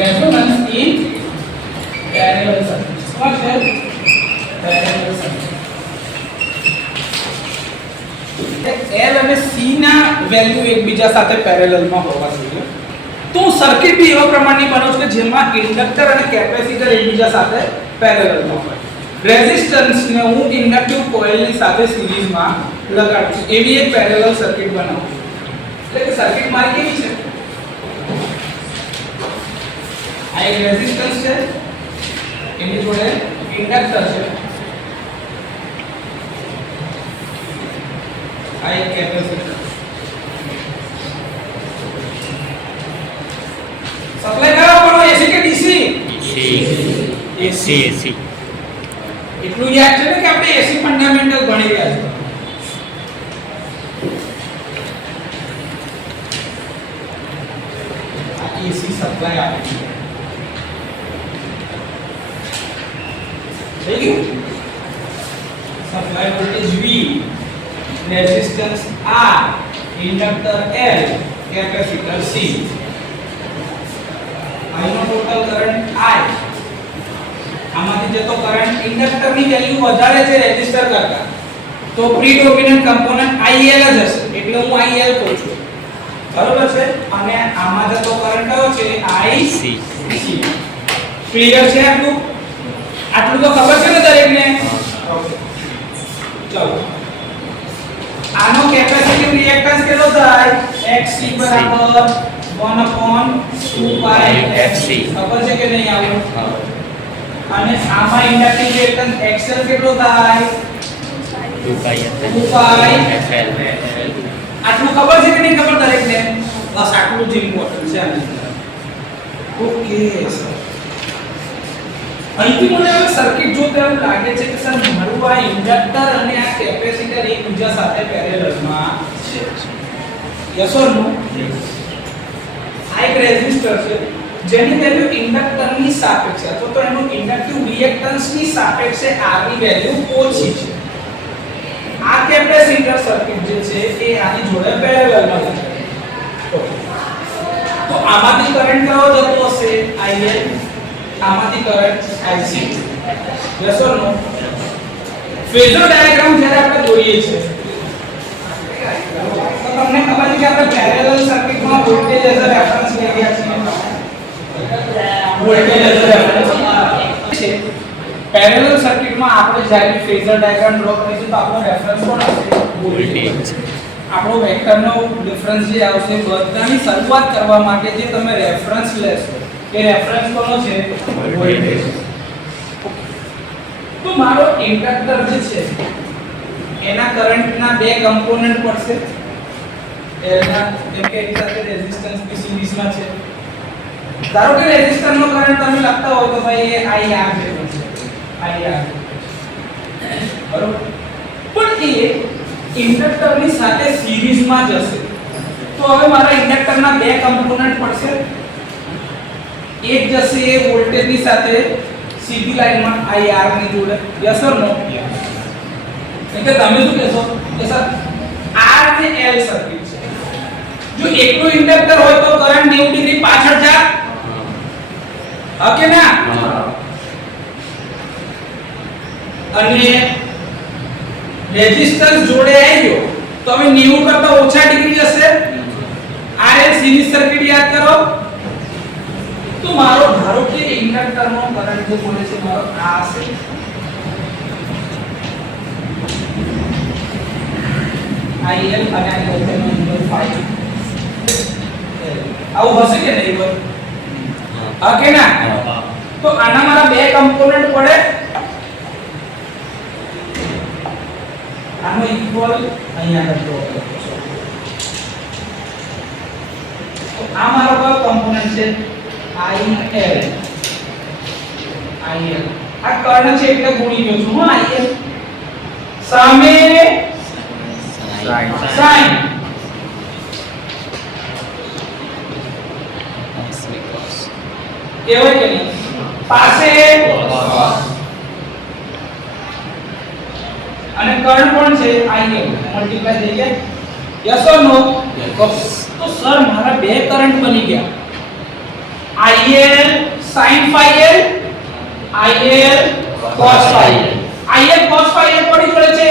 Resonance in parallel circuit. શું છે? Parallel circuit. L અને C ના વેલ્યુ એકબીજા સાથે પેરેલલમાં હોવા જોઈએ. તો સર્કિટ બી એવા પ્રમાણની બનાવું છું કે જેમાં ઇન્ડક્ટર અને કેપેસિટર એકબીજા સાથે પેરેલલમાં હોય. રેઝિસ્ટન્સ ને હું ઇન્ડક્ટિવ કોઇલની સાથે સિરીઝમાં લગાડું છું. એવી એક પેરેલલ સર્કિટ બનાવું છું. એટલે કે સર્કિટ મારી કેવી છે? આ એક રેઝિસ્ટન્સ છે, એની જોડે ઇન્ડક્ટર છે, આ એક કેપેસિટર. સપ્લાય કયો પડો? એસી કે ડીસી? એસી. એટલું યાદ છે ને કે આપણે એસી ફંડામેન્ટલ ભણી રહ્યા છે. આ એસી સપ્લાય આપે છે. થઈ ગયું? Supply voltage V, resistance R, inductor L, capacitor C. આનો ટોટલ કરંટ I. આમાંથી જતો કરંટ ઇન્ડક્ટરની વેલ્યુ વધારે છે રેઝિસ્ટર કરતા, તો પ્રીડોમિનન્ટ કમ્પોનન્ટ IL જ હશે, એટલે હું IL કહું છું. બરોબર છે? અને આમાં જતો કરંટ કયો છે? IC. ક્લિયર છે આટલું? આટલું તો ખબર છે ને દરેકને? ઓકે, ચલો. આનો કેપેસિટિવ રિએક્ટન્સ કેટલો થાય? XC બરાબર 1/2πfC. ખબર છે કે નહીં આવું? અને આમાં ઇન્ડક્ટિવ રિએક્ટન્સ XL કેટલો થાય? 2πfL. આટલું ખબર છે કે નહીં ખબર દરેકને? બસ આટલું જ ઇમ્પોર્ટન્ટ છે આની અંદર. Okay sir. અહીંથી મને હવે સર્કિટ જોતા એવું લાગે છે કે સર મારું આ ઇન્ડક્ટર અને આ કેપેસિટર એકબીજા સાથે પેરેલલમાં છે. Yes or no? આ એક રેઝિસ્ટર છે જેની વેલ્યુ ઇન્ડક્ટરની સાપેક્ષે અથવા તો એનું ઇન્ડક્ટિવ રિએક્ટન્સની સાપેક્ષે R ની વેલ્યુ ઓછી છે. આ કેપેસિટર સર્કિટ જે છે એ આની જોડે પેરેલલમાં છે. તો આમાંથી કરંટ કયો જતો હશે? IL. આમાંથી current IC. Yes or no? Phasor diagram જ્યારે આપણે દોરીએ છીએ તો તમને ખબર છે કે આપણે પેરેલલ સર્કિટમાં વોલ્ટેજ એઝ અ રેફરન્સ લઈ રહ્યા છીએ. વોલ્ટેજ એઝ અ રેફરન્સ છે. પેરેલલ સર્કિટમાં આપણે જ્યારે ફેઝર ડાયાગ્રામ ડ્રો કરીશું તો આપણો રેફરન્સ કોણ હશે? વોલ્ટેજ. આપણો વેક્ટરનો ડિફરન્સ જે આવશે બધાની શરૂઆત કરવા માટે જે તમે રેફરન્સ લેશો એ રેફરન્સ કોનો છે? વોલ્ટેજ. તો મારો ઇન્ડક્ટર જે છે એના કરંટના બે કમ્પોનન્ટ પડશે. L ના જેમ કે એક સાથે રેઝિસ્ટન્સ બી સિરીઝમાં છે. ધારો કે રેઝિસ્ટરનો કરંટ તમે લખતા હોય તો ભાઈ એ IR છે. IR. બરોબર? પણ એ ઇન્ડક્ટરની સાથે સિરીઝમાં જ હશે. તો હવે મારા ઇન્ડક્ટરના બે કમ્પોનન્ટ પડશે. એક જશે એ વોલ્ટેજની સાથે સીધી લાઈનમાં IR ની જોડે. યસ ઓર નો? એટલે તમે શું કહેશો કે સર R અને L સર્કિટ છે. જો એકલું ઇન્ડક્ટર હોય તો કરંટ 90 ડિગ્રી પાછળ જાય. હા કે ના? અને રેઝિસ્ટન્સ જોડે આવી ગયો તો હવે 90 કરતા ઓછા ડિગ્રી જશે. RL સિરીઝ સર્કિટ યાદ કરો. તો મારો ધારો કે ઇન્ડક્ટરનો કરંટ જે બોલે છે મારો આ છે. IL અને આ વચ્ચેનો એંગલ phi. આવું હશે કે નહીં બોલ? હા કે ના? તો આના મારા બે કમ્પોનન્ટ પડે. આનો ઇક્વલ અહીંયા કરતો હતો. તો આ મારો કયો કમ્પોનન્ટ છે? IL. આ કર્ણ છે એટલે ગુણી ગયો છું. હા, IL સામે sin. કેવાય કે નહીં? પાસે અને કર્ણ કોણ છે? IL મલ્ટીપ્લાય થઈ ગયા. Yes or no? તો સર મારા બે કરંટ બની ગયા. IL sin phi L, IL cos phi L. IL cos phi L કોની જોડે છે?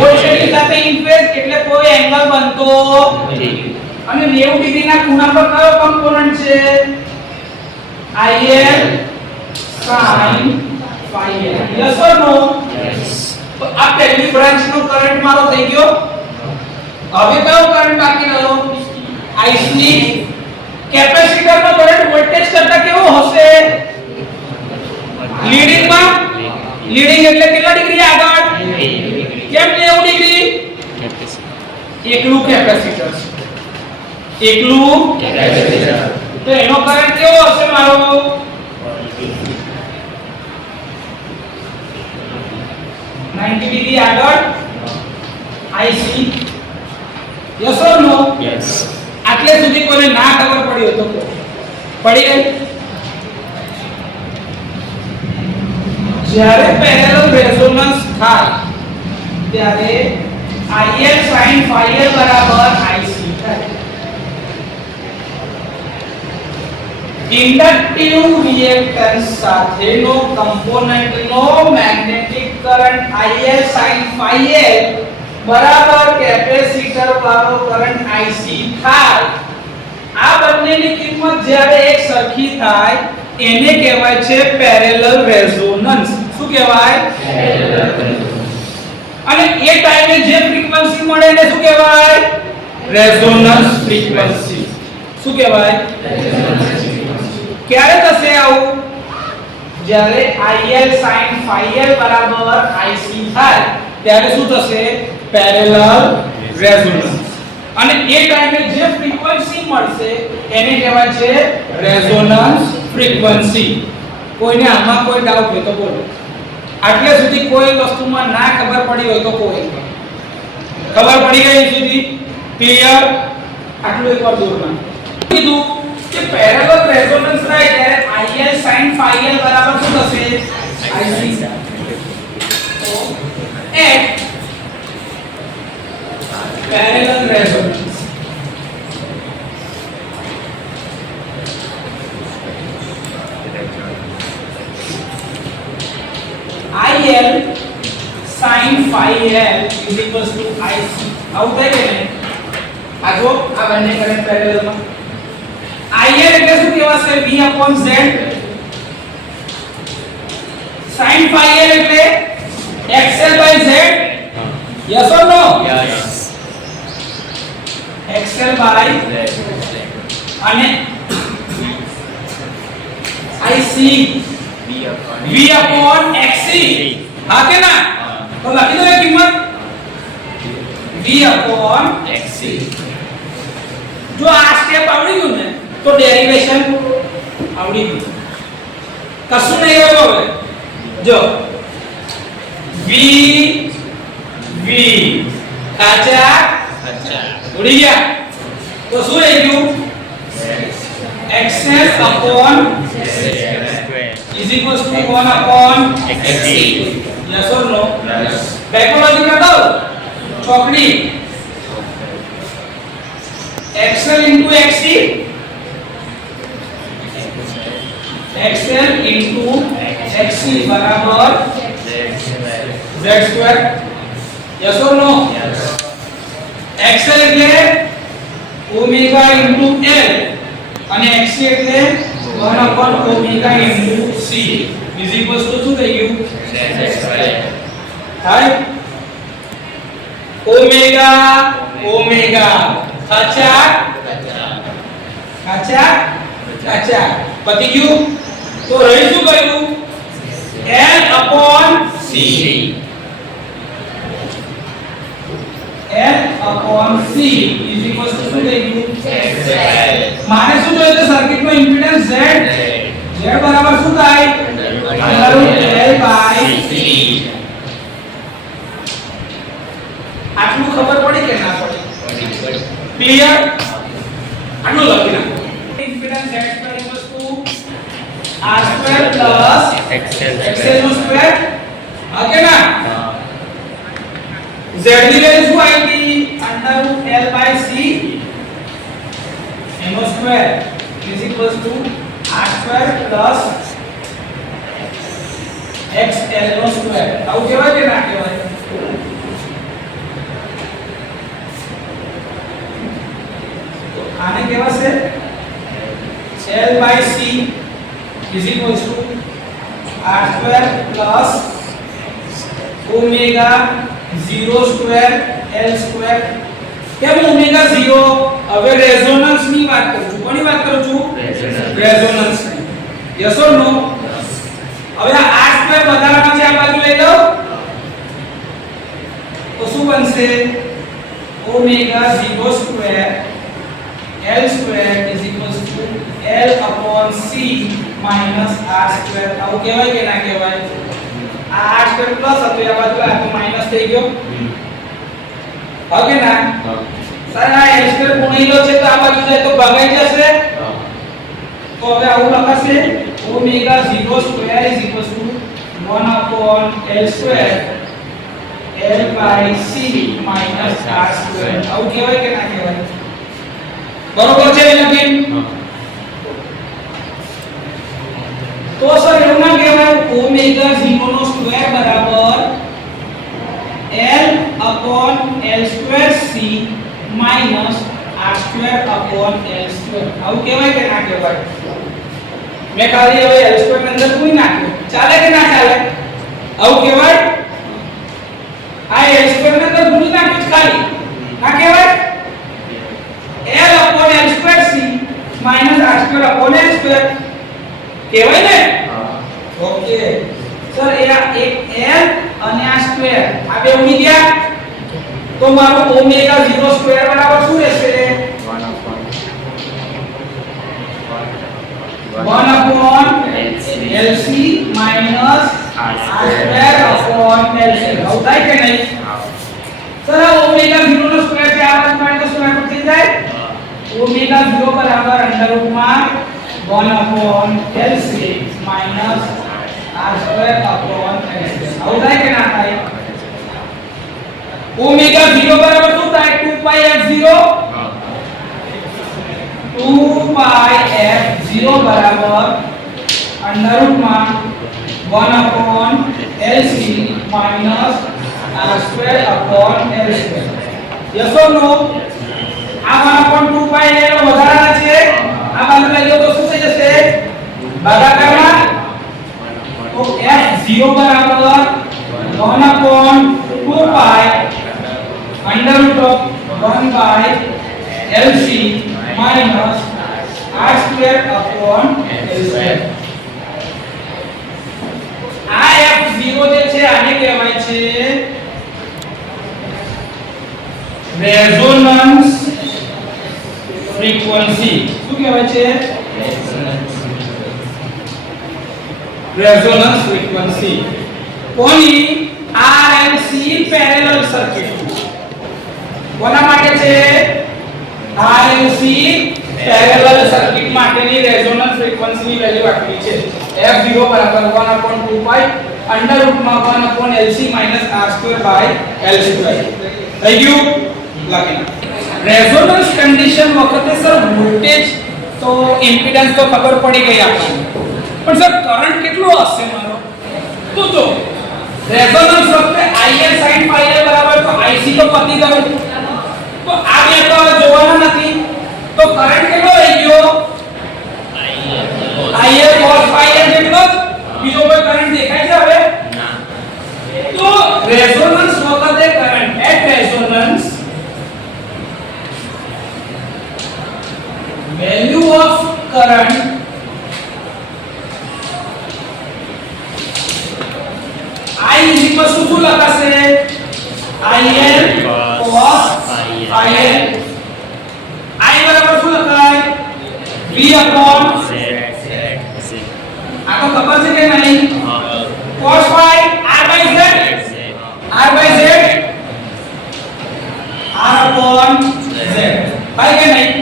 વોલ્ટેજ ની સાથે ઇન ફેઝ, એટલે કોઈ એંગલ બનતો નથી. અને 90 ડિગ્રી ના ખૂણા પર કયો કોમ્પોનન્ટ છે? IL sin phi L. Yes or no? Yes. તો આ પહેલી બ્રાન્ચ નો કરંટ મારો થઈ ગયો. હવે કયો કરંટ બાકી રહ્યો? IC. કેપેસિટર નો કરંટ વોલ્ટેજ કરતા કેવો હશે? લીડિંગ માં. લીડિંગ એટલે કેટલા ડિગ્રી આગળ? 90 કેમ 90 ડિગ્રી? એકલું કેપેસિટર છે. એકલું કેપેસિટર. તો એનો કરંટ કેવો હશે મારો? 90 ડિગ્રી આગળ IC. Yes or no? Yes. આટલે સુધી કોઈને ના ખબર પડી હોય તો પડી ગઈ? જ્યારે પેરેલલ રેઝોનન્સ થાય ત્યારે IL sin phi L બરાબર IC થાય. ઇન્ડક્ટિવ રિએક્ટન્સ સાથેનો કમ્પોનન્ટનો magnetic current IL sin phi L બરાબર કેપેસિટર વાળો કરંટ IC થાય. આ બંનેની કિંમત જ્યારે એક સરખી થાય એને કહેવાય છે પેરેલલ રેઝોનન્સ. શું કહેવાય? Parallel resonance. અને એ ટાઈમે જે ફ્રીક્વન્સી મળે એને શું કહેવાય? Resonance frequency. શું કહેવાય? ક્યારે થશે આવું? જ્યારે IL sin phi L બરાબર IC થાય ત્યારે શું થશે? Parallel resonance. અને એ ટાઈમે જે ફ્રીક્વન્સી મળશે એને કહેવાય છે રેઝોનન્સ ફ્રીક્વન્સી. કોઈને આમાં કોઈ ડાઉટ હોય તો બોલો. આટલે સુધી કોઈ વસ્તુમાં ના ખબર પડી હોય તો કોઈ ખબર પડી ગઈ સુધી? ક્લિયર? આટલું એકવાર દૂર ના કીધું કે પેરેલલ રેઝોનન્સ થાય ત્યારે IL sin phi L બરાબર શું થશે? IC. તો at parallel resonance IL sin phi L is equals to IC. આવું થાય કે નહીં? આ જો આ બંને કરંટ પેરેલલ માં IL એટલે શું કહેવાશે? V/Z. sin phi L એટલે XL/Z. yes or no? yes. XL/Z અને IC V/XC. હા કે ના? તો લખી દો એ કિંમત V/XC. જો આ સ્ટેપ આવડી ગયું ને તો ડેરિવેશન આવડી ગયું. કશું નહીં હોય હવે જો V કાચા ઉડી ગયા તો શું રહી ગયું? XL upon is equals to 1 upon XC. yes or no? yes. બેકોલોજી कर दो ચોકડી XL into XC. XL into XC बराबर Z square. yes or no? yes. XL એટલે ઓમેગા into L અને XC એટલે 1 upon omega into C is equals to શું થઈ ગયું? Z square. હાય ઓમેગા કાચા પતી ગયું. તો રહી શું ગયું? L upon C. L upon C is equals to શું થઈ ગયું? મારે શું જોઈએ છે? સર્કિટ નો ઇમ્પિડન્સ Z. Z બરાબર શું થાય? √L/C. આટલું ખબર પડી કે ના પડી? ક્લિયર? આટલું લખી નાખો. Impedance Z square equals to R square plus XL નો સ્ક્વેર. ઓકે ના? Z ની વેલ્યુ શું આવી? √L/C એનો square is equals to r² plus xl નો સ્ક્વેર આવું કહેવાય કે ના કહેવાય તો આને કહેવાશે l/c is equal to r² plus omega 0 square l square કેમ ઓમેગા 0 હવે રેઝોનન્સ ની વાત કરું છું કોની વાત કરું છું રેઝોનન્સ ની યસ ઓર નો હવે આ r સ્ક્વેર વધારામાં છે આ બાજુ લઈ લો તો શું બનશે omega 0 square l square is equals to l upon c minus r square આવું કહેવાય કે ના કહેવાય આ r square પ્લસ હતો આ બાજુ આ તો માઈનસ થઈ ગયો ઓકે ના સર આ l square ગુણેલો છે તો આ બાજુ જાય તો ભાગાઈ જશે તો હવે આવું લખાશે omega 0 square is equals to 1 upon l square l by c minus r square આવું કહેવાય કે ના કહેવાય બરોબર છે લખીન તો સર એવું ના કહેવાય ઓમેગા 0 નો સ્ક્વેર બરાબર l upon l square c minus r square upon l square આવું કહેવાય કે ના કહેવાય મેં ખાલી હવે l square ની અંદર કોઈ નાખ્યો ચાલે કે ના ચાલે આવું કહેવાય આ l square ની અંદર ભૂલી નાખ્યું ખાલી ના કહેવાય l upon l square c minus r square upon l square કહેવાય ને ઓકે સર એ આ એક l અને આ સ્ક્વેર આ બે ઉડી ગયા તો મારું ઓમેગા 0 સ્ક્વેર બરાબર શું રહેશે 1 upon lc minus r square upon lc આવું થાય કે નહીં સર આ ઓમેગા 0 નો સ્ક્વેર છે આ બાજુ માટે તો સ્ક્વેર રૂટ થઈ જાય ઓમેગા 0 બરાબર અંડર રૂટમાં 1 upon lc minus r square upon l square આવું થાય કે ના થાય ઓમેગા 0 બરાબર શું થાય 2 pi f0 2 pi f0 બરાબર અંડર રૂટમાં 1 upon lc minus r square upon l square yes or no આ 1 upon 2 pi એ વધારાના છે આ બાજુ લઈ લો તો શું થઈ જશે ભાગાકારમાં તો f0 બરાબર 1 upon 2 pi under root of 1 by lc minus r square upon l square આ f0 જે છે આને કહેવાય છે રેઝોનન્સ ફ્રીક્વન્સી શું કહેવાય છે રેઝોનન્સ ફ્રીક્વન્સી કોની RLC પેરેલલ સર્કિટ કોના માટે છે RLC પેરેલલ સર્કિટ માટેની રેઝોનન્સ ફ્રીક્વન્સીની વેલ્યુ આપેલી છે f0 બરાબર 1 upon 2 pi અંડર રૂટમાં 1 upon lc minus r square by l square થઈ ગયું લખીને રેઝોનન્સ કન્ડિશન વખતે સર વોલ્ટેજ તો ઇમ્પિડન્સ તો ખબર પડી ગઈ આપણને પણ સર કરંટ કેટલો હશે મારો તો જો રેઝોનન્સ વખતે IL sin phi L બરાબર તો IC તો પતી ગયું તો આ બે તો જોવાના નથી તો કરંટ કેટલો રહી ગયો IL cos phi L જેટલો બીજો કોઈ કરંટ દેખાય છે હવે ના તો રેઝોનન્સ વખતે current at resonance value of current I is equal to શું લખાશે IL cos phi L I બરાબર શું લખાય V upon Z આ તો ખબર છે કે નહીં cos phi R by Z R by Z R upon Z ભાઈ કે નહીં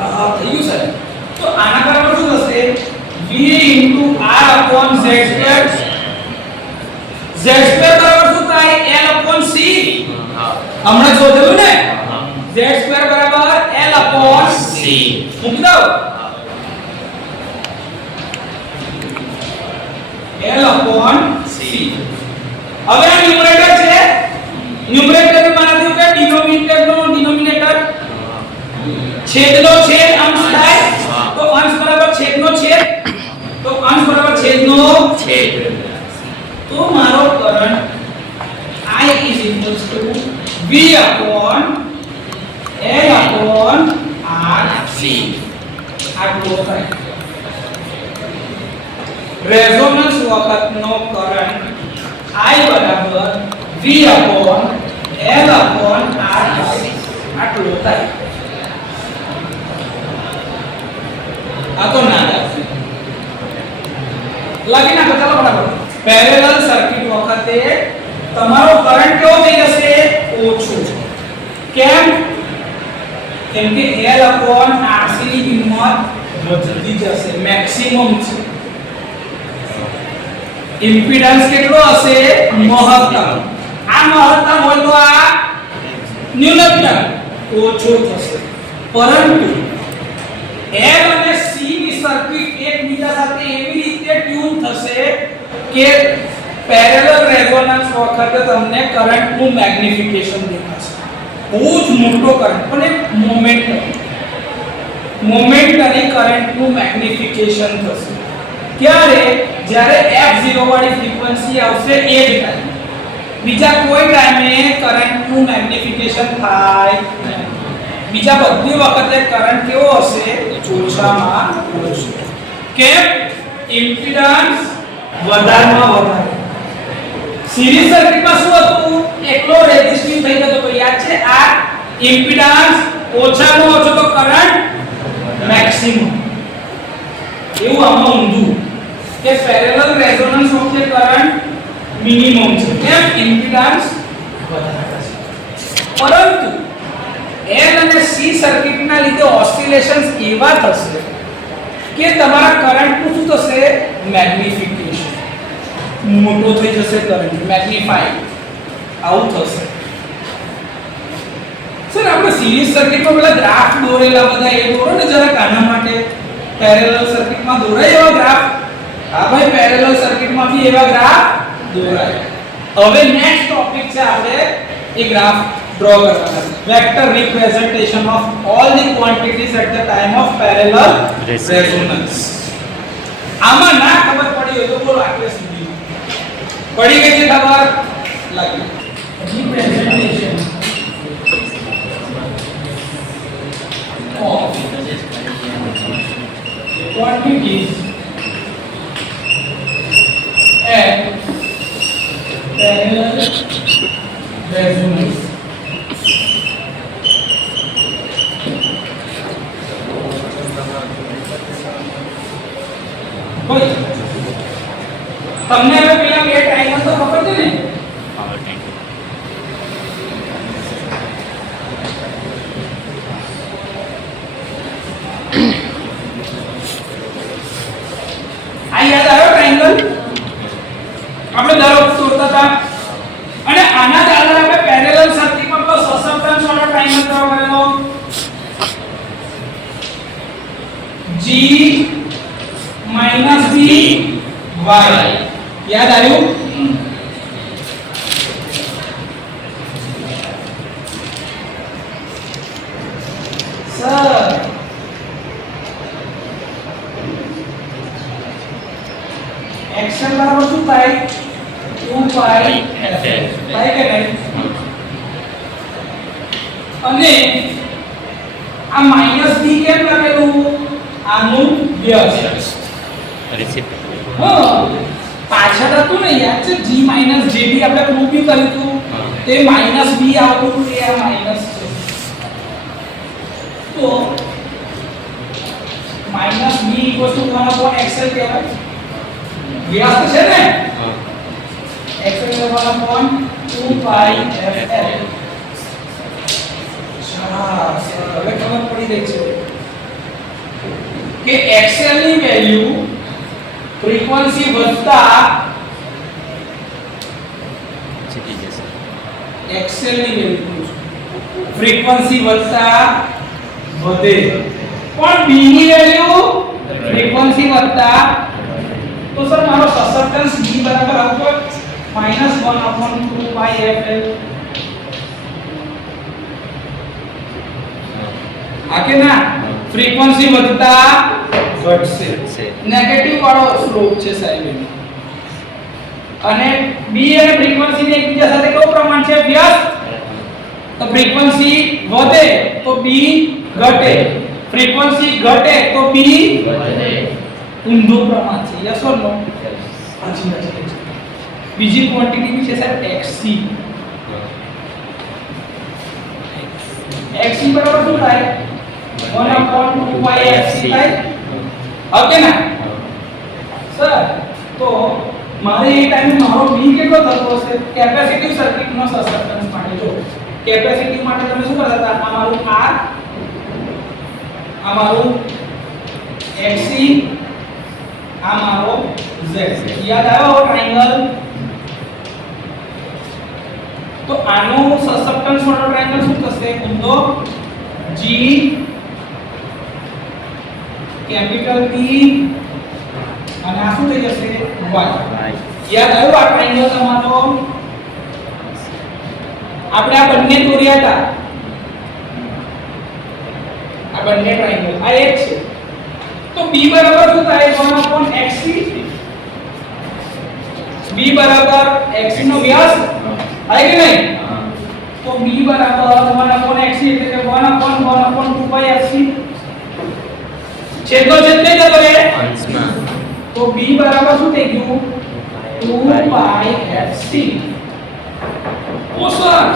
થયું સર તો આના બરાબર શું થશે V into R upon Z square Z square બરાબર શું થાય L upon C હમણાં શોધેલું ને Z square બરાબર L upon C મૂકી દો L upon C. હવે આ ન્યુમરેટર છે, ન્યુમરેટર માં થયું કે ડિનોમિનેટર નો ડિનોમિનેટર છેદનો છેદ અંશ થાય, તો અંશ બરાબર છેદનો છેદ, તો અંશ બરાબર છેદનો છેદ. તો મારો current I is equals to V upon L upon RC. આટલો થાય. રેઝોનન્સ વખતનો કરંટ I બરાબર V upon L upon RC. આટલો થાય. આ તો ના લાગે. લાગી નાખો ચાલો ફટાફટ. પેરેલલ સર્કિટ વખતે તમારો કરંટ કેવો થઈ જશે? ઓછો. કેમ? કેમ કે L upon RC ની કિંમત વધતી જશે, મેક્સિમમ છે. ઇમ્પિડન્સ કેટલો હશે? મહત્તમ. આ મહત્તમ હોય તો આ ન્યૂનતમ ઓછો થશે. પરંતુ L અને C ની સર્કિટ એકબીજા સાથે એવી રીતે ટ્યુન થશે કે પેરેલલ રેઝોનન્સ વખતે તમને કરંટનું મેગ્નિફિકેશન દેખાશે. બહુ જ મોટો કરંટ, પણ એક મોમેન્ટ અને કરંટનું મેગ્નિફિકેશન થશે. ક્યારે? જ્યારે f0 વાળી ફ્રીક્વન્સી આવશે એ જ ટાઈમે. બીજા કોઈ ટાઈમે કરંટનું મેગ્નિફિકેશન થાય નહીં. બીજા બધી વખતે કરંટ કેવો હશે? ઓછામાં ઓછો. કેમ? ઇમ્પિડન્સ વધારેમાં વધારે. સિરીઝ સર્કિટમાં શું હતું? એકલો રેઝિસ્ટિવ થઈ જતો તો યાદ છે? આ ઇમ્પિડન્સ ઓછામાં ઓછો તો કરંટ મેક્સિમમ. એવું આમાં ઊંધું કે પેરેલલ રેઝોનન્સ વખતે કરંટ મિનિમમ છે. કેમ? ઇમ્પિડન્સ વધારે છે. પરંતુ L અને C સર્કિટના લીધે ઓસિલેશન્સ એવા થશે કે તમારા કરંટનું શું થશે? મેગ્નિફિકેશન. મોટો થઈ જશે કરંટ, મેગ્નિફાઈ. આવું થશે. સર આપણે સિરીઝ સર્કિટમાં પેલા ગ્રાફ દોરેલા બધા એ દોરો ને જરા આના માટે. પેરેલલ સર્કિટમાં દોરાય એવા ગ્રાફ? હા ભાઈ, પેરેલલ સર્કિટમાં બી એવા ગ્રાફ દોરાય. હવે નેક્સ્ટ ટોપિક છે આપણે એ ગ્રાફ draw કરવાના. Vector representation of all the quantities at the time of parallel resonance. આમાં ના ખબર પડી હોય તો બોલો આટલે સુધી. પડી ગઈ છે ખબર? લાગી. Representation of quantities at parallel resonance. તમને હવે પેલા બે ટાઈમ તો ખબર છે ને? Power time. આ યાદ આવ્યો ટ્રાયેંગલ? આપણે દર વખતે દોરતા હતા. અને આના જ આધારે આપણે પેરેલલ સર્કિટમાં તો સસેપ્ટન્સ વાળો ટ્રાયેંગલ ડ્રો કરેલો. G minus B y. યાદ આવ્યું? સર એક્શન બરાબર શું થાય? 2 પાઈ f થાય કે નહીં? અને આ માઈનસ b કેમ લખેલું? આનું વ્યસ્ત રિસિપ્ટ. પાછળ હતું ને યાદ છે? g - jb આપણે પ્રૂવ કર્યું હતું. તે માઈનસ b આવતું હતું, એ આ માઈનસ છે. તો માઈનસ b = 1/xl કહેવાય. વ્યસ્ત છે ને? xl = 1/2 પાઈ fl. હવે ખબર પડી ગઈ છે કે xl ની વેલ્યુ ફ્રીક્વન્સી વધતા ચીકી જશે. xl ની વેલ્યુ ફ્રીક્વન્સી વધતા વધે, પણ b ની વેલ્યુ ફ્રીક્વન્સી વધતા. તો સર મારો સસેપ્ટન્સ b બરાબર આવતો -1/2πfl આ કે ના ફ્રીક્વન્સી વધતા ઘટશે નેગેટિવ વાળો સ્લોપ છે સાહેબ એનો અને b અને ફ્રીક્વન્સી ની એકબીજા સાથે કેવું પ્રમાણ છે વ્યસ્ત તો ફ્રીક્વન્સી વધે તો b ઘટે ફ્રીક્વન્સી ઘટે તો b વધે ઊંધું પ્રમાણ છે યસ ઓર નો હાજી બીજી ક્વોન્ટિટી બી છે સાહેબ xc xc બરાબર શું થાય 1/2πfc થાય ઓકે ના સર તો મારે એ ટાઈમે મારો b કેટલો થતો હશે કેપેસિટિવ સર્કિટ નો સસેપ્ટન્સ માટે જો કેપેસિટિવ માટે તમે શું કરતા હતા આ મારું r આ મારું xc આ મારો z યાદ આવ્યો ટ્રાયેંગલ તો આનો સસેપ્ટન્સ વાળો ટ્રાયેંગલ શું થશે ઊંધો g કેપિટલ P અને આ શું થઈ જશે y યાદ આવ્યો આ ટ્રાયેંગલ તમારો આપણે આ બંને દોર્યા હતા આ બંને ટ્રાયેંગલ આ એક છે તો b બરાબર શું થાય 1/xc b બરાબર xc નો વ્યાસ આય કે નહીં તો b બરાબર 1/xc એટલે કે 1/1/2πfc છેદનો છેદ થઈ જતો છે અંશમાં તો b બરાબર શું થઈ ગયું 2πfc ઓસર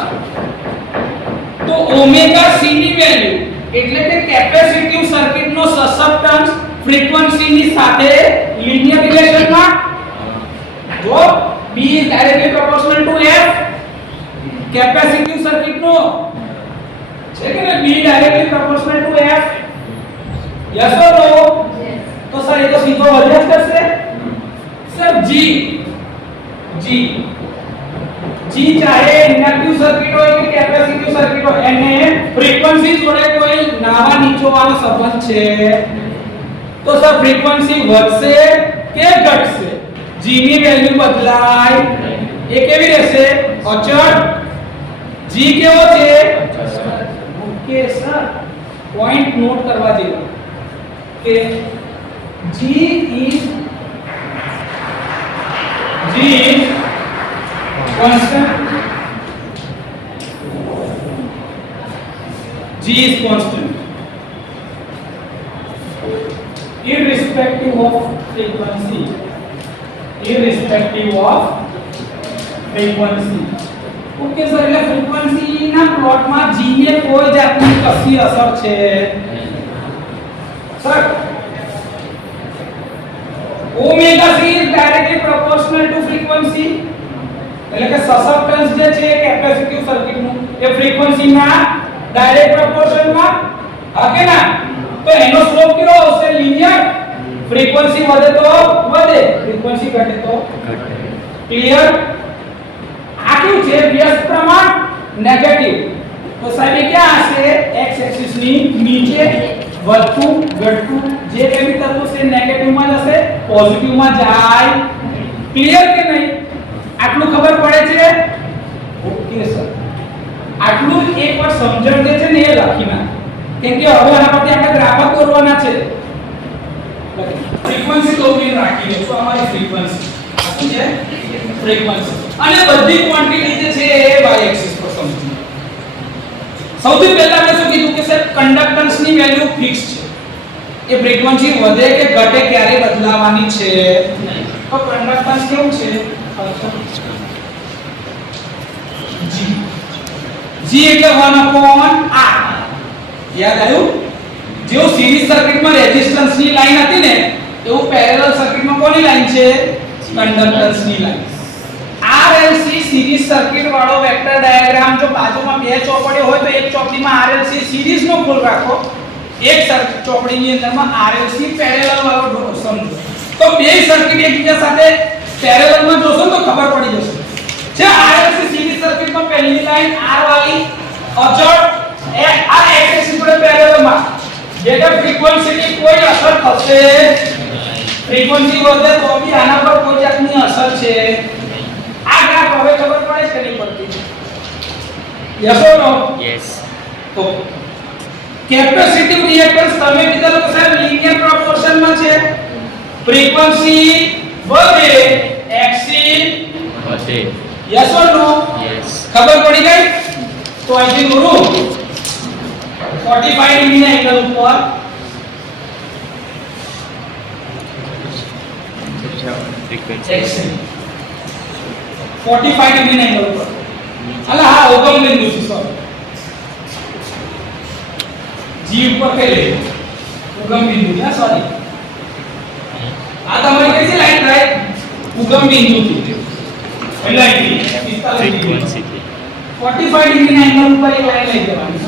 તો ઓમેગા c ની વેલ્યુ એટલે કે કેપેસિટિવ સર્કિટ નો સસેપ્ટન્સ ફ્રીક્વન્સી ની સાથે લિનિયર રિલેશનમાં જો b is directly proportional to f capacitive circuit નો છે કે b directly proportional to f yes or no તો સર એ તો સીધો વધ્યા કરશે સર g ચાહે ઇન્ડક્ટિવ સર્કિટ હોય કે કેપેસિટિવ સર્કિટ હોય એને ફ્રીક્વન્સી જોડે કોઈ નાવા નીચોવાનો સંબંધ છે તો સર ફ્રીક્વન્સી વધશે કે ઘટશે g ની વેલ્યુ બદલાય એ કેવી રહેશે અચળ g કેવો છે ઓકે સર પોઈન્ટ નોટ કરવા જેવો કે g is constant g is constant irrespective of frequency okay sir એટલે ફ્રીક્વન્સી ના પ્લોટમાં g ને કોઈ જાતની કશી અસર છે sir omega c is directly proportional to frequency એટલે કે સસેપ્ટન્સ જે છે કેપેસિટિવ સર્કિટ નું એ ફ્રીક્વન્સી ના ડાયરેક્ટ પ્રોપોર્શન માં હકે ના તો એનો સ્લોપ કેવો આવશે લિનિયર ફ્રીક્વન્સી વધે તો વધે ફ્રીક્વન્સી ઘટે તો ઘટે ક્લિયર આ કેવું છે વ્યસ્ત પ્રમાણ નેગેટિવ તો સાહેબ એ ક્યાં હશે x એક્સિસ ની નીચે વધતું ઘટતું જે કેવી તત્વ છે નેગેટિવ માં જશે પોઝિટિવ માં જાય ક્લિયર કે નહીં આટલું ખબર પડે છે ઓકે સર આટલું જ એકવાર સમજણ જે છે ને એ લખી નાખ કેમ કે હવે આના પરથી આપણે ગ્રાફ દોરવાના છે ફ્રીક્વન્સી તો બી રાખી લો તો અમારી ફ્રીક્વન્સી શું છે ફ્રીક્વન્સી અને બધી ક્વોન્ટિટી જે છે એ y એક્સિસ પર સમજો સૌથી પહેલા આપણે શું કીધું કે સર કન્ડક્ટન્સ ની વેલ્યુ ફિક્સ છે એ ફ્રીક્વન્સી વધે કે ઘટે ક્યારે બદલાવાની છે નહીં તો કન્ડક્ટન્સ કેવું છે g એટલે 1/r યાદ આવ્યું જેવું સિરીઝ સર્કિટમાં રેઝિસ્ટન્સ ની લાઈન હતી ને એવું પેરેલલ સર્કિટમાં કોની લાઈન છે કન્ડક્ટન્સ ની લાઈન RLC સિરીઝ સર્કિટ વાળો વેક્ટર ડાયાગ્રામ જો બાજુમાં બે ચોપડીઓ હોય તો એક ચોપડીમાં RLC સિરીઝ નો ફૂલ રાખો એક ચોપડીની અંદરમાં RLC પેરેલલ વાળો સમજો તો બે સર્કિટ એકબીજા સાથે પેરેલલમાં જોશો તો ખબર પડી જશે જે RLC સિરીઝ સર્કિટમાં પહેલી લાઈન R વાળી અચળ આ એક્સિસ જોડે પેરેલલમાં જેને ફ્રીક્વન્સીની કોઈ અસર થશે ફ્રીક્વન્સી વધે તો બી આના પર કોઈ જાતની અસર છે આ ગ્રાફ હવે ખબર પડે છે કે નહીં પડતી યસ ઓર નો Yes. તો કેપેસિટિવ રિએક્ટન્સ તમે કીધું કે સાહેબ લિનિયર પ્રોપોર્શન માં છે ફ્રીક્વન્સી વધે એક્સી વધે. Yes or no Yes. ખબર પડી ગઈ તો અહીંથી દોરું 45 ડિગ્રી ના એંગલ ઉપર Frequency. એક્સી 45 ડિગ્રી ના એંગલ ઉપર અલા હા ઉગમ બિંદુ છે સોરી જી ઉપર કે લે ઉગમ બિંદુ છે સોરી આ તમારી કઈ છે લાઈન રાઈટ ઉગમ બિંદુ થી એટલે અહીંથી 45 ડિગ્રી Frequency થી. 45 ડિગ્રી ના એંગલ ઉપર એક લાઈન લઈ જવાની છે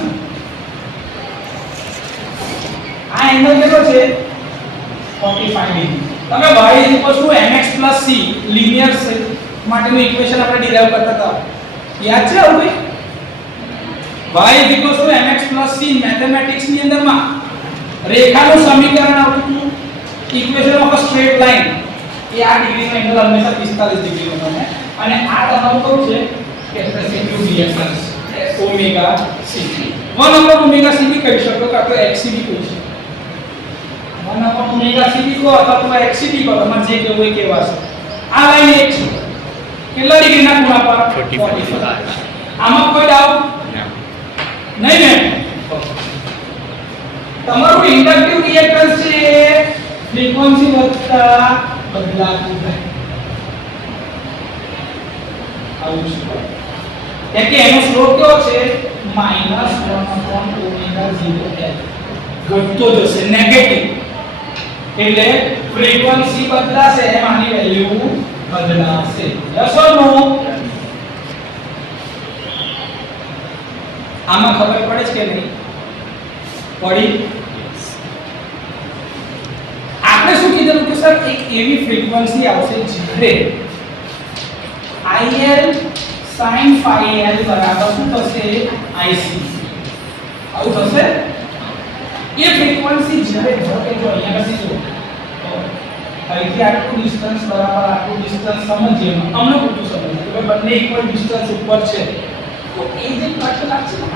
આ એંગલ કેટલો છે 45 ડિગ્રી તમે y mx c લિનિયર માટેનું ઇક્વેશન આપણે ડિરાઈવ કરતા હતા યાદ છે આવું y mx c મેથેમેટિક્સ ની અંદરમાં રેખાનું સમીકરણ આવતું હતું equation of a straight line એ આ ડિગ્રીનો એંગલ હંમેશા 45 ડિગ્રીનો બને અને આ તમારું કયું છે capacitive reactance omega c 1 omega c બી કહી શકો કાં તો xc બી કહી શકો 1 ઓમેગા c બી કહો અથવા તો xc બી કહો તમારે જે કહેવું હોય કહેવાશે આ લાઈન એક છે કેટલા ડિગ્રીના ખૂણા પર 45. આમાં કોઈ ડાઉટ ના. નહીં ને તમારું ઇન્ડક્ટિવ રિએક્ટન્સ છે ફ્રીક્વન્સી વધતા બદલાતું રહે આવું છે કે એનો સ્લોપ કેવો છે -1/0L ઘટતો જશે નેગેટિવ એટલે ફ્રીક્વન્સી બદલાશે એમ આની વેલ્યુ બદલાશે યસ ઓર નો આમાં ખબર પડે છે કે નહીં પડી આપણે શું કીધું કે સર એક એવી ફ્રીક્વન્સી આવશે જ્યારે IL sin phi L બરાબર શું થશે IC આવું થશે એ ફ્રીક્વન્સી જ્યારે ઘટે જો અહીંયા કસી જો અહીંથી આટલું ડિસ્ટન્સ બરાબર આટલું ડિસ્ટન્સ સમજીએ અમને પૂછું સમજીએ કે બંને ઇક્વલ ડિસ્ટન્સ ઉપર છે તો એ જે કટ લાગશે ને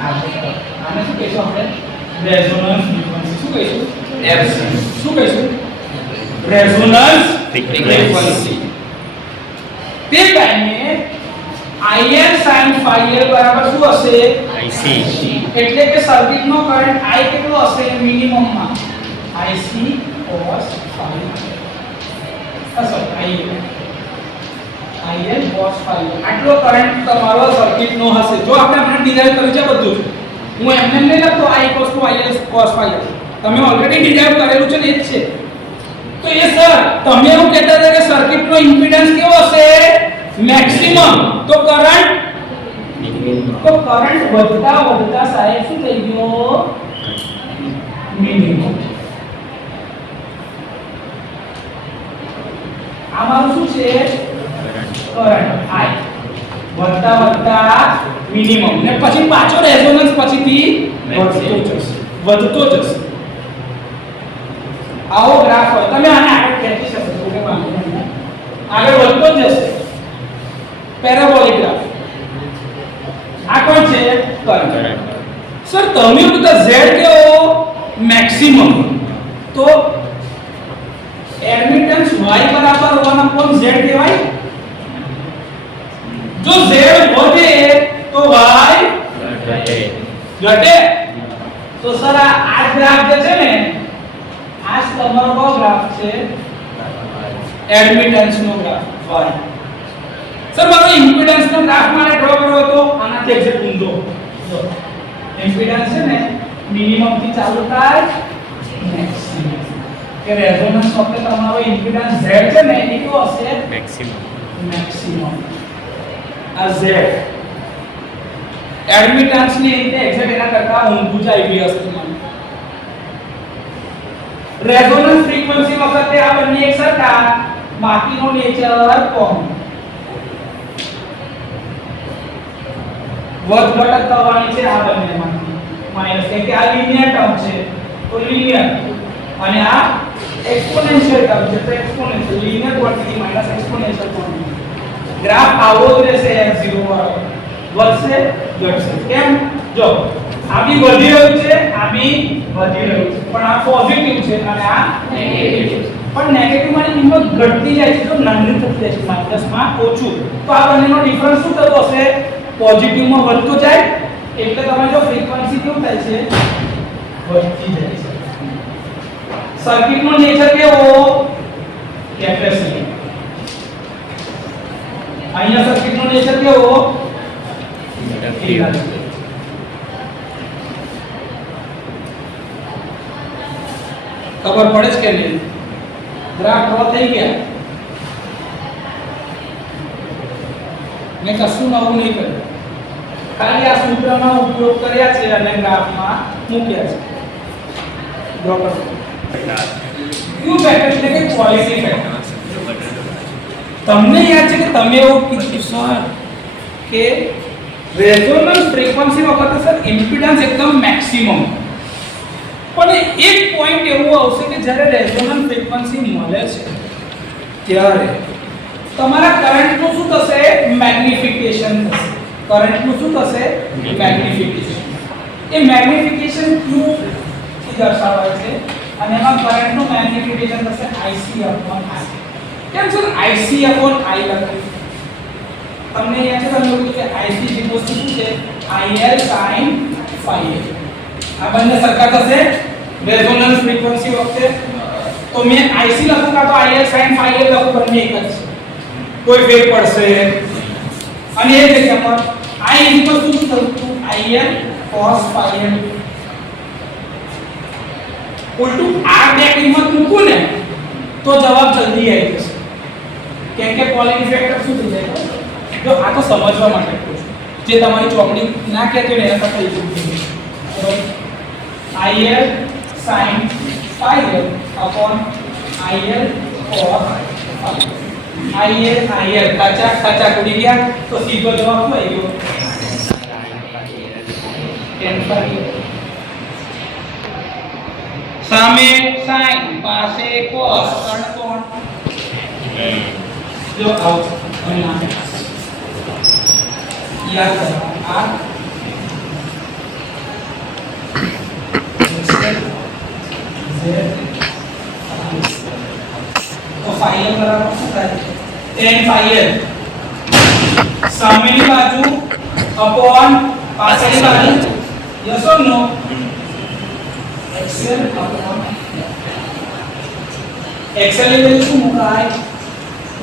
આને શું કહીશું આપણે રેઝોનન્સ ફ્રીક્વન્સી શું કહીશું RC શું કહીશું રેઝોનન્સ ફ્રીક્વન્સી તે ટાઈમે IL sin phi L બરાબર શું હશે IC. એટલે કે સર્કિટનો કરંટ I કેટલો હશે મિનિમમ માં IC cos phi IL cos phi આટલો કરંટ તમારો સર્કિટનો હશે જો આપણે હમણાં ડિરાઈવ કર્યું છે બધું હું એમને નહીં લખતો I IL cos phi તમે ઓલરેડી ડિરાઈવ કરેલું છે ને એ જ છે તો એ સર તમે એવું કહેતા હતા કે સર્કિટનો ઇમ્પિડન્સ કેવો હશે મેક્સિમમ તો કરંટ વધતા વધતા સાહેબ શું થઈ ગયો મિનિમમ આ મારું શું છે કરંટ I વધતા વધતા મિનિમમ ને પછી પાછો રેઝોનન્સ પછીથી વધતો જશે આવો ગ્રાફ હોય તમે આને આગળ ખેંચી શકો છો કે વાંધો નહીં આગળ વધતો જ જશે પેરાબોલિક ગ્રાફ આ કોણ છે કરંટ સર તમે કીધું z કેવો મેક્સિમમ તો એડમિટન્સ y બરાબર 1/z કહેવાય જો z વધે તો y ઘટે તો સર આ ગ્રાફ જે છે ને આ તમારો કયો ગ્રાફ છે એડમિટન્સ નો ગ્રાફ y સર મારો ઇમ્પિડન્સ નો ગ્રાફ મારે ડ્રો કરવો તો આનાથી એક્ઝેક્ટ ઊંધો જો ઇમ્પિડન્સ છે ને મિનિમમ થી ચાલુ થાય મેક્સિમમ કે રેઝોનન્સ વખતે તમારો ઇમ્પિડન્સ z છે ને એ કેવો હશે મેક્સિમમ આ z એડમિટન્સ ની રીતે એક્ઝેક્ટ એના કરતા ઊંધું જાય એવી વસ્તુ મને રેઝોનન્સ ફ્રીક્વન્સી વખતે આ બંને એક સરખા બાકીનો નેચર કોમન વધઘટ થવાની છે આ બંનેમાંથી માઈનસ કે આ લિનિયર ટર્મ છે તો લિનિયર અને આ એક્સ્પોનેન્શિયલ ટર્મ છે તો exponential linear quantity minus exponential quantity graph આવો જ રહેશે f0 વાળો વધશે ઘટશે કેમ જો આ બી વધી રહ્યું છે આ બી વધી રહ્યું છે પણ આ પોઝિટિવ છે અને આ નેગેટિવ છે પણ નેગેટિવ માં કિંમત ઘટતી જાય છે તો નાની થતી જાય છે માઈનસ માં ઓછું તો આ બંનેનો ડિફરન્સ શું થતો હશે પોઝિટિવ માં વધતો જાય એટલે તમે જો ફ્રીક્વન્સી કેવું થાય છે વધતી જાય છે સર્કિટ નો નેચર કેવો કેપેસિટી અહીંયા સર્કિટ નો નેચર કેવો ખબર પડે છે કે નહીં ગ્રાફ ડ્રો થઈ ગયા મેં કશું નવું નહીં કર્યું ખાલી આ સૂત્રનો ઉપયોગ કર્યા છે અને ગ્રાફમાં મૂક્યા છે ડ્રો કરો ક્યુ ફેક્ટર એટલે કે ક્વોલિટી ફેક્ટર તમને યાદ છે કે તમે એવું કીધું સર કે રેઝોનન્સ ફ્રીક્વન્સી વખતે સર ઇમ્પિડન્સ એકદમ મેક્સિમમ પણ એક પોઈન્ટ એવું આવશે કે જ્યારે રેઝોનન્સ ફ્રીક્વન્સી મળે છે ત્યારે તમારા કરંટનું શું થશે મેગ્નિફિકેશન થશે કરંટનું શું થશે મેગ્નિફિકેશન એ મેગ્નિફિકેશન ક્યુ થી દર્શાવાય છે અને એમાં કરંટનું મેગ્નિફિકેશન થશે IC upon I કેમ સર IC upon I લખ્યું તમને યાદ છે તમે કીધું કે IC શું છે IL sin phi આ બંને સરખા થશે રેઝોનન્સ ફ્રીક્વન્સી વખતે તો મેં IC લખું કાં તો IL sin phi લખું બંને એક જ છે કોઈ ફેર પડશે અને એ જગ્યા પર I શું થતું IL cos phi ઉલટું આ બે કિંમત મૂકું ને તો જવાબ જલ્દી આવી જશે કેમ કે ક્વોલિટી ફેક્ટર શું થઈ જાય જો આ તો સમજવા માટે કહું છું જે તમારી ચોકડી ના કહેતો ને એના થઈ જશે IL sin phi upon IL cos phi IL કાચા કુડી ગયા તો સીધો જવાબ શું આવી ગયો tan phi સામે sin પાસે cos કર્ણ કોણ જો આવો અને આ યાદ કરો આ તો phi બરાબર શું થાય tan phi સામેની બાજુ upon પાછળની બાજુ yes or no xl upon xl ની વેલ્યુ શું મુકાય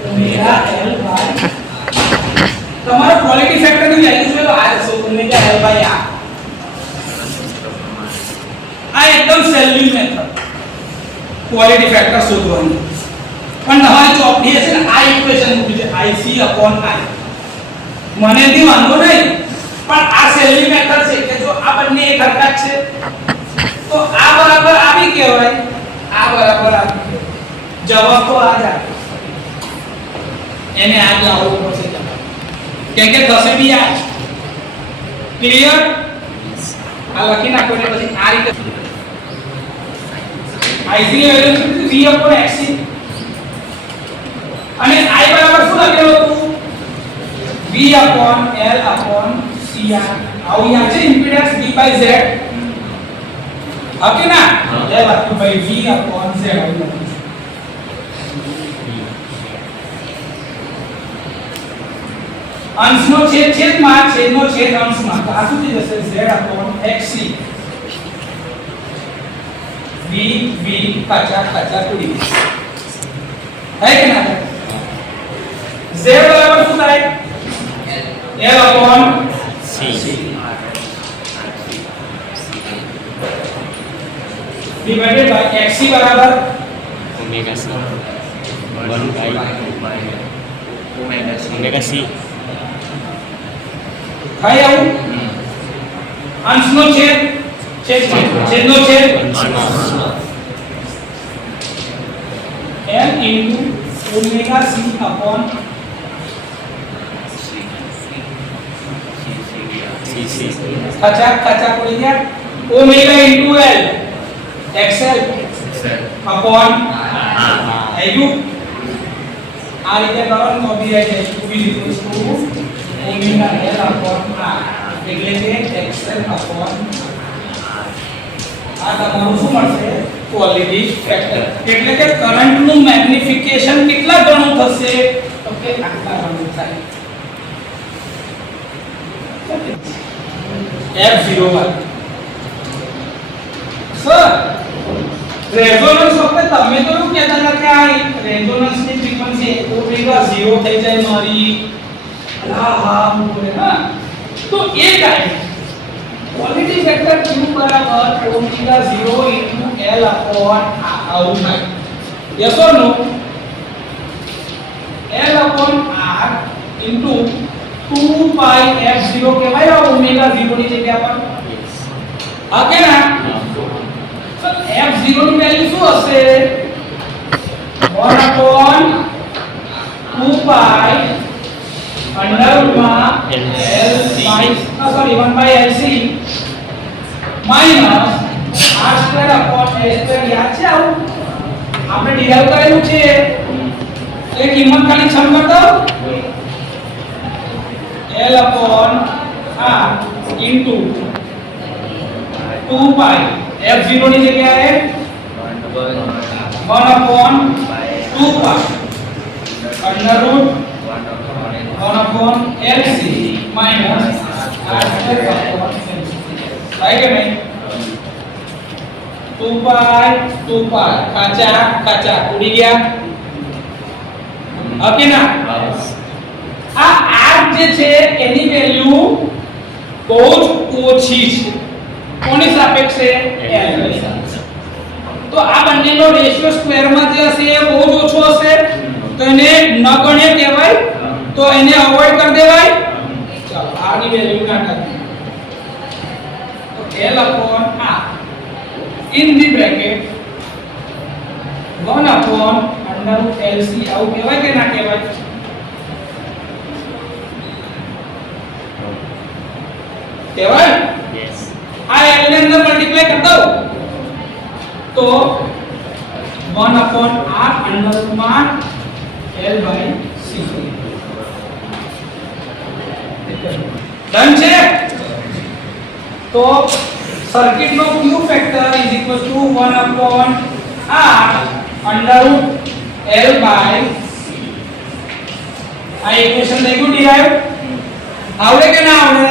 ઓમેગા l બાય તમારો ક્વોલિટી ફેક્ટર ની વેલ્યુ છે તો આ જશે ઓમેગા l બાય આ એકદમ સહેલી મેથડ ક્વોલિટી ફેક્ટર શોધવાની પણ તમારી ચોપડી છે ને આ ઇક્વેશન મૂકી છે IC upon I મને થી વાંધો નહીં પણ આ સહેલી મેથડ છે કે જો આ બંને એક હરકત છે તો આ બરાબર આવી કહેવાય આ બરાબર આવી જવાબ તો આ જ આવે એને આ લાવવું પડશે કેમ કે થશે બી આ ક્લિયર આ લખી નાખો એટલે પછી આ રીતે IC ની વેલ્યુ V upon XC અને I બરાબર શું લખેલું હતું V upon L upon CR આવું યાદ છે impedance V by Z okay ના એ વાત ભાઈ V upon Z આવું અંશનો છેદ છેદમાં છેદનો છેદ અંશમાં તો આ શું થઈ જશે Z upon XC V કાચા કુડી હે કે ના Z બરાબર શું થાય L upon C divided by XC बराबर omega C 1 by omega C થાય આવું અંશનો છેદ છેદનો છેદ L into omega C upon C કાચા પડી ગયા omega into L XL upon AU આ રીતે કરો ને તો બી આવી જાય V equals to omega L upon R એટલે કે XL upon આ તમારું શું મળશે ક્વોલિટી ફેક્ટર એટલે કે કરંટ નું મેગ્નિફિકેશન કેટલા ગણું થશે તો કે આટલા ગણું થાય F01 સર રેઝોનન્સ વખતે તમે તો એવું કહેતા હતા કે આ રેઝોનન્સ ની ફ્રીક્વન્સી ઓમેગા 0 થઈ જાય મારી હા બોલે હા તો એ ટાઈમ ક્વોલિટી ફેક્ટર Q બરાબર ઓમેગા 0 ઇન્ટુ L અપોન આવું થાય yes or no L upon R into 2 pi f0 કહેવાય ઓમેગા 0 ની જગ્યા પર ઓકે ના તો f0 ની વેલ્યુ શું હશે 1 upon 2 pi under L sorry 1 by LC minus r square upon a square યાદ છે આવું આપણે ડિરાઈવ કરેલું છે એ કિંમત ખાલી છમ કર દો L upon R into 2 pi f0 ની જગ્યાએ 1 upon 2 pi under root 1 upon LC minus R square upon LC right કે નહીં 2 pi કાચા ઉડી ગયા ઓકે ના આ r જે છે એની વેલ્યુ બહુ જ ઓછી છે કોની સાપેક્ષે l તો આ બંનેનો રેશિયો સ્ક્વેર માં જે હશે એ બહુ જ ઓછો હશે તો એને નગણ્ય કહેવાય તો એને અવોઇડ કરી દેવાય ચાલો r ની વેલ્યુ કાઢી તો l upon r in the bracket 1 upon under root LC આવું કહેવાય કે ના કહેવાય કહેવાય યસ આ l ને અંદર મલ્ટીપ્લાય કરી દઉં તો 1 upon r under root માં l by c ડન છે તો સર્કિટ નો Q factor is equal to 1 upon r under root l by આ ઇક્વેશન થઈ ગયું ડિરાઈવ આવડે કે ના આવડે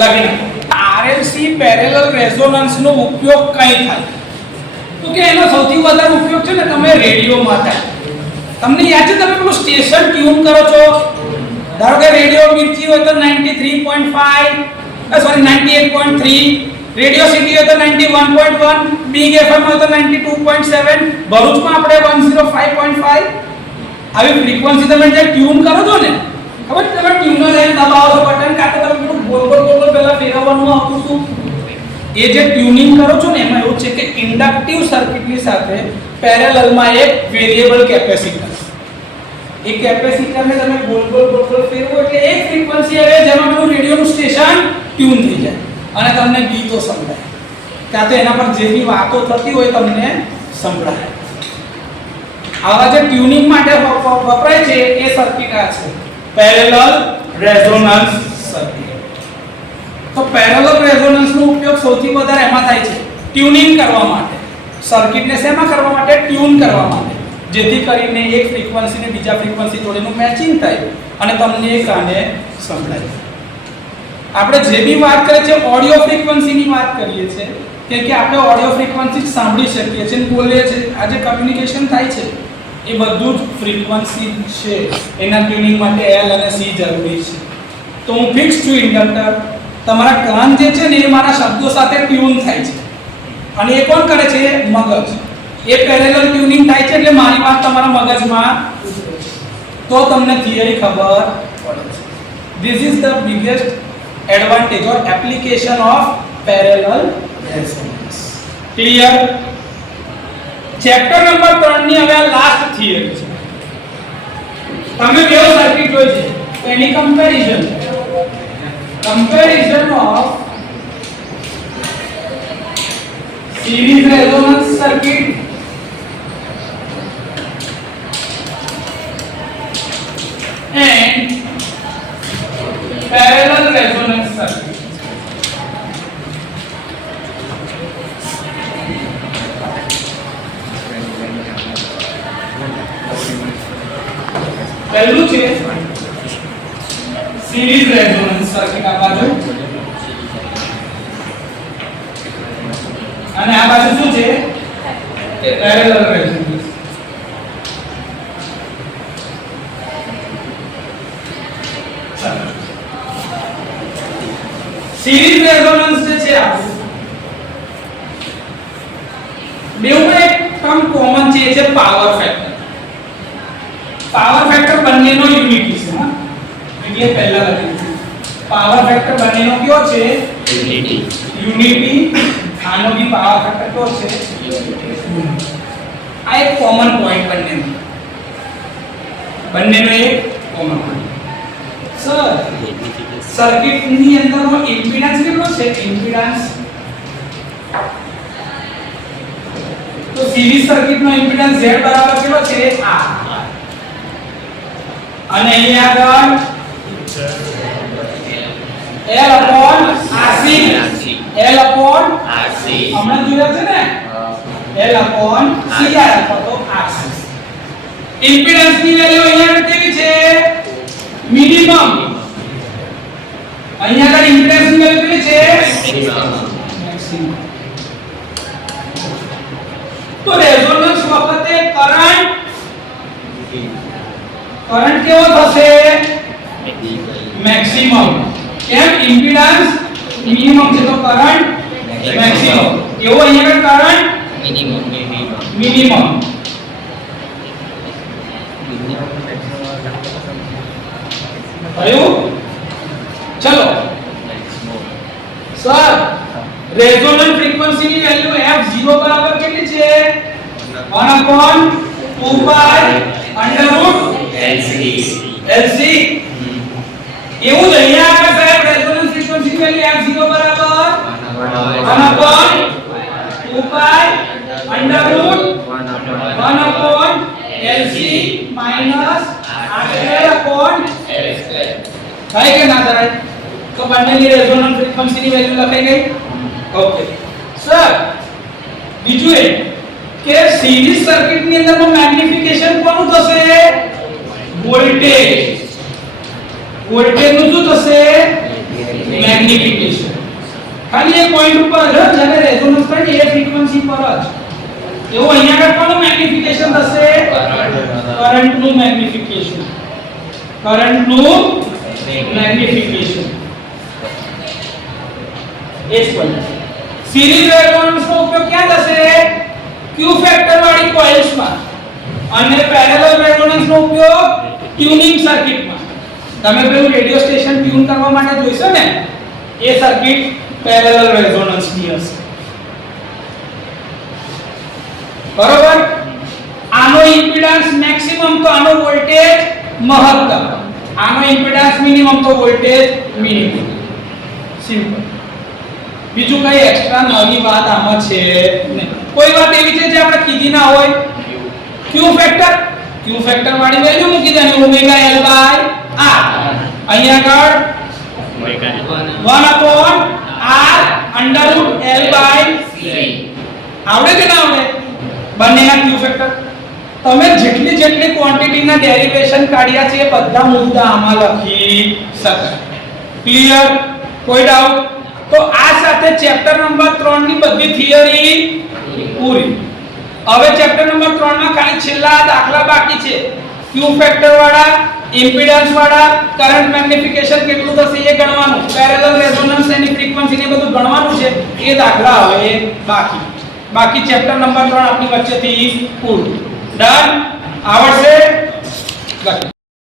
લગીને RLC પેરેલલ રેઝોનન્સ નો ઉપયોગ કઈ થાય તો કે એનો સૌથી વધારે ઉપયોગ છે ને તમે રેડિયોમાં થાય તમને યાદ છે તમે પેલું સ્ટેશન ટ્યુન કરો છો ધારો કે રેડિયો મિર્ચી હોય તો 93.5 સોરી 98.3 રેડિયો સિટી હોય તો 91.1 બિગ એફએમ હોય તો 92.7 ભરૂચમાં આપણે 105.5 આવી ફ્રીક્વન્સી તમે જે ટ્યુન કરો છો ને ખબર તમે ટ્યુનર લઈને દબાવો છો બટન કાં તો તમે પેલું ગોળ ગોળ પહેલા ફેરવવાનું આવતું શું એ જે ટ્યુનિંગ કરો છો ને એમાં એવું છે કે ઇન્ડક્ટિવ સર્કિટની સાથે પેરેલલમાં એક વેરિયેબલ કેપેસિટર એ કેપેસિટરને તમે ગોળ ગોળ ફેરવો એટલે એક ફ્રીક્વન્સી આવે જેમાં પેલું રેડિયોનું સ્ટેશન ટ્યુન થઈ જાય અને તમને ગીતો સંભળાય કાં તો એના પર જે બી વાતો થતી હોય તમને સંભળાય આવા જે ટ્યુનિંગ માટે વપરાય છે એ સર્કિટ આ છે પેરેલલ રેઝોનન્સ સર્કિટ તો પેરેલલ રેઝોનન્સ નો ઉપયોગ સૌથી વધારે એમાં થાય છે ટ્યુનિંગ કરવા માટે સર્કિટને શેમાં કરવા માટે ટ્યુન કરવા માટે જેથી કરીને એક ફ્રીક્વન્સી ને બીજા ફ્રીક્વન્સી જોડેનું મેચિંગ થાય અને તમને એ કાને સંભળાય આપણે જે બી વાત કરીએ છીએ ઓડિયો ફ્રીક્વન્સીની વાત કરીએ છીએ કે આપણે ઓડિયો ફ્રીક્વન્સી સાંભળી શકીએ છીએ અને બોલીએ છીએ આ જે કમ્યુનિકેશન થાય છે એ બધું જ ફ્રીક્વન્સી છે એના ટ્યુનિંગ માટે L અને C જરૂરી છે તો હું ફિક્સ છું ઇન્ડક્ટર તમારા કાન જે છે ને એ મારા શબ્દો સાથે ટ્યુન થાય છે અને એ કોણ કરે છે મગજ એ પેરેલલ ટ્યુનિંગ થાય છે એટલે મારી વાત તમારા મગજમાં તો તમને થિયરી ખબર પડે છે this is the biggest advantage or application of parallel resonance clear chapter number 3 ની હવે લાસ્ટ થિયરી છે તમે બે સર્કિટ જોઈ છે તો એની comparison of series resonance circuit and parallel resonance circuit. પહેલું છે series resonance circuit આ બાજુ અને આ બાજુ શું છે parallel resonance. series resonance જે છે આપણું બેઉમાં એક ટર્મ કોમન છે એ છે પાવર ફેક્ટર. પાવર ફેક્ટર બંનેનો યુનિટી છે હા એટલે પહેલા લખીશું પાવર ફેક્ટર બંનેનો કયો છે યુનિટી. આનો બી પાવર ફેક્ટર કયો છે આ એક કોમન પોઈન્ટ બંનેનો એક કોમન પોઈન્ટ. સર સર્કિટ ની અંદરનો ઇમ્પિડન્સ કેટલો છે ઇમ્પિડન્સ તો સિરીઝ સર્કિટ નો ઇમ્પિડન્સ Z બરાબર કેટલો છે R અને અહીંયા આગળ L upon RC હમણાં જોયા છે ને L upon CR અથવા તો RC. ઇમ્પિડન્સ ની વેલ્યુ અહીંયા આગળ કેવી છે મિનિમમ. અહીંયા આગળ ઇમ્પિડન્સ ની વેલ્યુ કેટલી છે મેક્સિમમ. તો રેઝોનન્સ વખતે કરંટ કેવો થશે મેક્સિમમ. કેમ ઇમ્પિડન્સ મિનિમમ છે તો કરંટ મેક્સિમમ. કેવો અહીંયા આગળ કરંટ મિનિમમ. થયું ચલો સર રેઝોનન્ટ ફ્રીક્વન્સી ની વેલ્યુ f0 બરાબર કેટલી છે 1/2 પાઈ √LC. એવું જ અહીંયા આગળ સાહેબ રેઝોનન્ટ ફ્રીક્વન્સી ની વેલ્યુ f0 બરાબર 1/2 પાઈ √1/LC માઈનસ R2/L2. થાય કે ના થાય તો બંનેની રેઝોનન્ટ ફ્રીક્વન્સી ની વેલ્યુ લખાઈ ગઈ. ઓકે સર બીજું એ કે સિરીઝ સર્કિટ ની અંદરનો મેગ્નિફિકેશન કોનું થશે વોલ્ટેજ નું શું થશે મેગ્નિફિકેશન. ખાલી એક પોઈન્ટ ઉપર જ્યારે રેઝોનન્સ થાય એ ફ્રીક્વન્સી પર જ એવો અહીંયા આગળ કોનું મેગ્નિફિકેશન થશે કરંટ નું મેગ્નિફિકેશન. એક પોઈન્ટ સિરીઝ રેઝોનન્સ નો ઉપયોગ ક્યાં થશે ક્યુ ફેક્ટર વાળી કોઇલ્સ માં અને પેરેલલ રેઝોનન્સ નો ઉપયોગ ટ્યુનિંગ સર્કિટ માં. તમે પેલું રેડિયો સ્ટેશન ટ્યુન કરવા માટે જોઈશો ને એ સર્કિટ પેરેલલ રેઝોનન્સ ની હશે બરોબર. આનો ઇમ્પિડન્સ મેક્સિમમ તો આનો વોલ્ટેજ મહત્તમ. આનો ઇમ્પિડન્સ મિનિમમ તો વોલ્ટેજ મિનિમમ. સિમ્પલ. બીજું કઈ એક્સ્ટ્રા નવી વાત આમાં છે નહીં. કોઈ વાત એવી છે જે આપણે કીધી ના હોય ક્યુ ફેક્ટર વાળી વેલ્યુ મૂકી દેવાની ઓમેગા L બાય R. અહીંયા આગળ 1/R √L બાય C. આવડે કે ના આવડે બંનેના ક્યુ ફેક્ટર. તમે જેટલી ક્વોન્ટિટીના ડેરિવેશન કાઢ્યા છે એ બધા મુદ્દા આમાં લખી શકાય. ક્લિયર? કોઈ ડાઉટ? તો આ સાથે ચેપ્ટર નંબર 3 ની બધી થિયરી પૂરી. હવે ચેપ્ટર નંબર 3 માં ખાલી છેલ્લા દાખલા બાકી છે. ક્યુ ફેક્ટર વાળા, ઇમ્પિડન્સ વાળા, કરંટ મેગ્નિફિકેશન કેટલું થશે એ ગણવાનું, પેરેલલ રેઝોનન્સ એની ફ્રીક્વન્સી ને બધું ગણવાનું છે. એ દાખલા હવે બાકી ચેપ્ટર નંબર 3 આપણી વચ્ચેથી પૂરું. ડન? આવડશે?